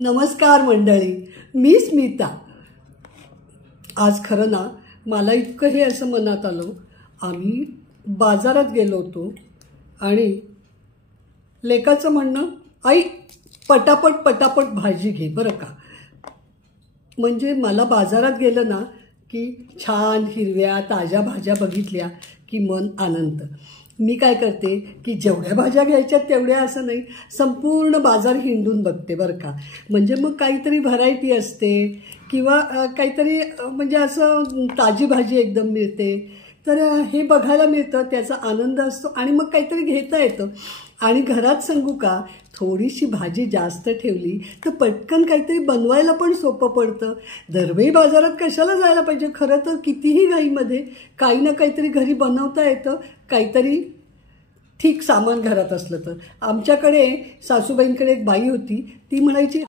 नमस्कार मंडळी, मी स्मिता। आज खरं ना मला इतकं हे असं मनात आलं, आम्ही बाजारात गेलो होतो आणि लेकाचं म्हणणं, आई पटापट पटापट भाजी घे बरं का। म्हणजे मला बाजारात गेलं ना की छान हिरव्या ताज्या भाज्या बघितल्या की मन आनंद। मी काय करते की जेवढ्या भाज्या घ्यायच्या तेवढ्या असं नाही, संपूर्ण बाजार हिंडून बघते बरं का। म्हणजे मग काहीतरी व्हरायटी असते किंवा काहीतरी म्हणजे असं ताजी भाजी एकदम मिळते, तर हे बघायला मिळतं, त्याचा आनंद असतो आणि मग काहीतरी घेता येतं। आणि घरात सांगू का, थोडीशी भाजी जास्त ठेवली तर पटकन काहीतरी बनवायला पण सोपं पडतं। दरवेळी बाजारात कशाला जायला पाहिजे, खरं तर कितीही घाईमध्ये काही ना काहीतरी घरी बनवता येतं, काहीतरी ठीक सामान घरात असलं तर। आमच्याकडे सासूबाईंकडे एक बाई होती, ती म्हणायची